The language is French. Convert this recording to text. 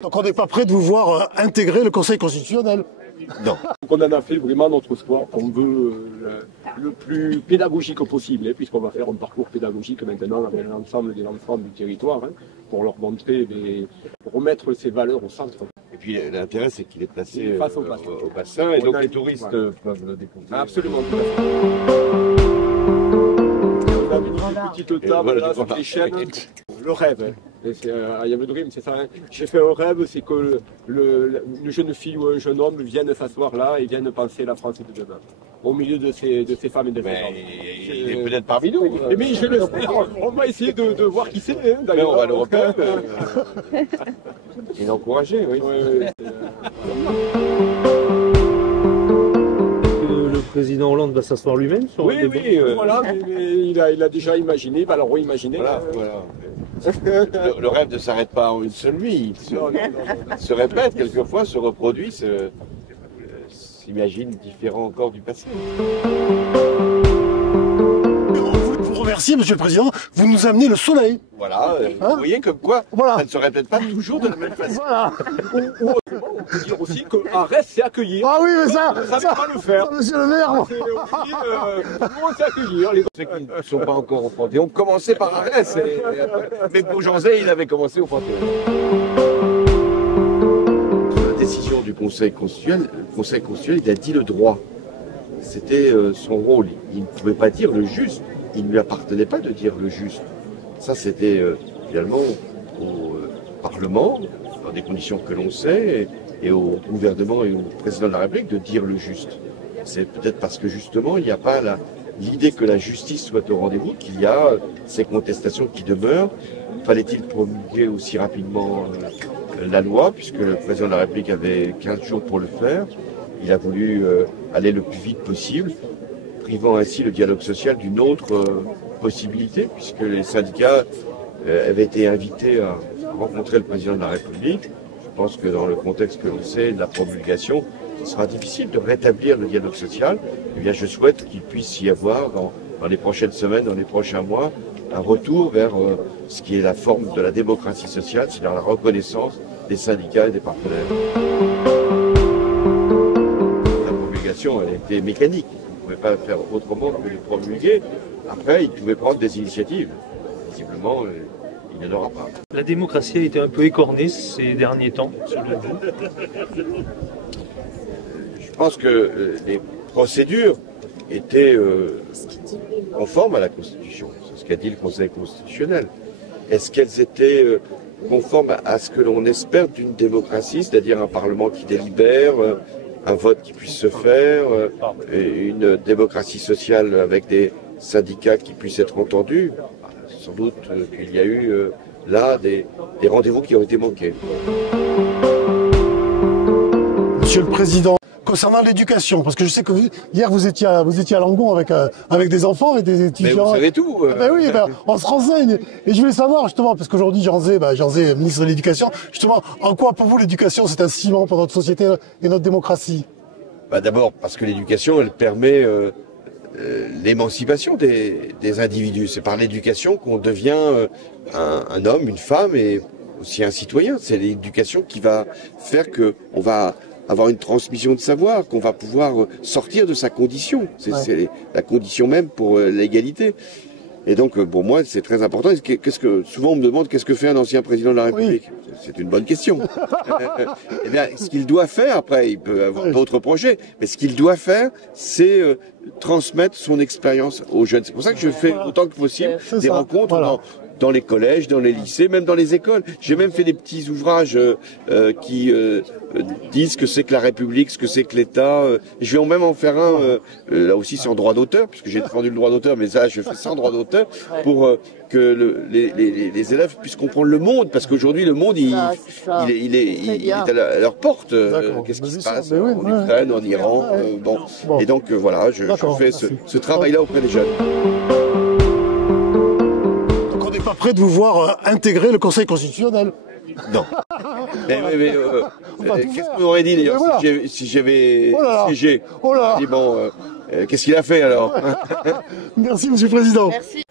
Donc on n'est pas prêt de vous voir intégrer le Conseil constitutionnel. Non. On en a fait vraiment notre sport qu'on veut le plus pédagogique possible, puisqu'on va faire un parcours pédagogique maintenant avec l'ensemble des enfants du territoire, pour leur montrer, remettre ces valeurs au centre. Et puis l'intérêt, c'est qu'il est placé face au bassin, et donc les touristes peuvent le découvrir. Absolument. On a une petite table là, sur les chaînes. Le rêve, I am a dream, c'est ça. J'ai fait un rêve, c'est que une jeune fille ou un jeune homme vienne s'asseoir là et vienne penser la France de demain, au milieu de ces femmes et de ces hommes. Il est peut-être parmi nous. Mais je l'espère, on va essayer de voir qui c'est. On va le repérer. Et l'encourager, oui. Le président Hollande va s'asseoir lui-même sur le débat. Oui, voilà, mais il a déjà imaginé, il va le re-imaginer. Voilà. Le rêve ne s'arrête pas en une seule nuit, il se répète quelquefois, se reproduit, s'imagine différent encore du passé. Vous remercier, Monsieur le Président, vous nous amenez le soleil. Voilà, vous voyez comme quoi ça ne se répète pas toujours de la même façon. Voilà. On peut dire aussi qu'Arès c'est accueillir. Ah oui, mais ça va le faire. Monsieur le maire. On sait accueillir. Ceux qui ne sont pas encore au Panthéon ont commencé par Arès, mais pour Janzé, il avait commencé au Panthéon. La décision du Conseil constitutionnel, il a dit le droit. C'était son rôle. Il ne pouvait pas dire le juste. Il ne lui appartenait pas de dire le juste. Ça, c'était finalement au Parlement, dans des conditions que l'on sait, et au gouvernement et au président de la République de dire le juste. C'est peut-être parce que justement, il n'y a pas l'idée que la justice soit au rendez-vous, qu'il y a ces contestations qui demeurent. Fallait-il promulguer aussi rapidement la loi, puisque le président de la République avait 15 jours pour le faire. Il a voulu aller le plus vite possible, privant ainsi le dialogue social d'une autre possibilité, puisque les syndicats avaient été invités à rencontrer le président de la République. Je pense que dans le contexte que l'on sait de la promulgation, ce sera difficile de rétablir le dialogue social. Eh bien, je souhaite qu'il puisse y avoir dans les prochaines semaines, dans les prochains mois, un retour vers ce qui est la forme de la démocratie sociale, c'est-à-dire la reconnaissance des syndicats et des partenaires. La promulgation, elle était mécanique. Il ne pouvait pas faire autrement que de promulguer. Après, il pouvait prendre des initiatives. Visiblement, il n'y en aura pas. La démocratie a été un peu écornée ces derniers temps, selon vous. Je pense que les procédures étaient conformes à la Constitution. C'est ce qu'a dit le Conseil constitutionnel. Est-ce qu'elles étaient conformes à ce que l'on espère d'une démocratie, c'est-à-dire un Parlement qui délibère, un vote qui puisse se faire, une démocratie sociale avec des syndicats qui puissent être entendus? Sans doute qu'il y a eu là des rendez-vous qui ont été manqués. Monsieur le Président, concernant l'éducation, parce que je sais que hier vous étiez à Langon avec des enfants et des étudiants. Mais vous savez tout. Ben oui, on se renseigne. Et je voulais savoir justement, parce qu'aujourd'hui Janzé, ministre de l'Éducation, justement, en quoi pour vous l'éducation c'est un ciment pour notre société et notre démocratie? D'abord parce que l'éducation, elle permet l'émancipation des individus. C'est par l'éducation qu'on devient un homme, une femme et aussi un citoyen. C'est l'éducation qui va faire qu'on va avoir une transmission de savoir, qu'on va pouvoir sortir de sa condition. C'est la condition même pour l'égalité. Et donc, pour moi, c'est très important. Souvent, on me demande qu'est-ce que fait un ancien président de la République. Oui. C'est une bonne question. Eh bien, ce qu'il doit faire, après, il peut avoir d'autres projets, mais ce qu'il doit faire, c'est transmettre son expérience aux jeunes. C'est pour ça que je fais autant que possible des rencontres dans les collèges, dans les lycées, même dans les écoles. J'ai même fait des petits ouvrages qui disent ce que c'est que la République, ce que c'est que l'État. Je vais même en faire un, là aussi c'est en droit d'auteur, puisque j'ai défendu le droit d'auteur, mais ça je fais ça en droit d'auteur, pour que les élèves puissent comprendre le monde, parce qu'aujourd'hui le monde il est à leur porte. Qu'est-ce qui se passe en Ukraine, en Iran, Et donc voilà, je fais ce travail-là auprès des jeunes. Pas prêt de vous voir intégrer le Conseil constitutionnel. Non. Qu'est-ce que vous auriez dit d'ailleurs si j'avais siégé? Bon, qu'est-ce qu'il a fait alors? Merci Monsieur le Président. Merci.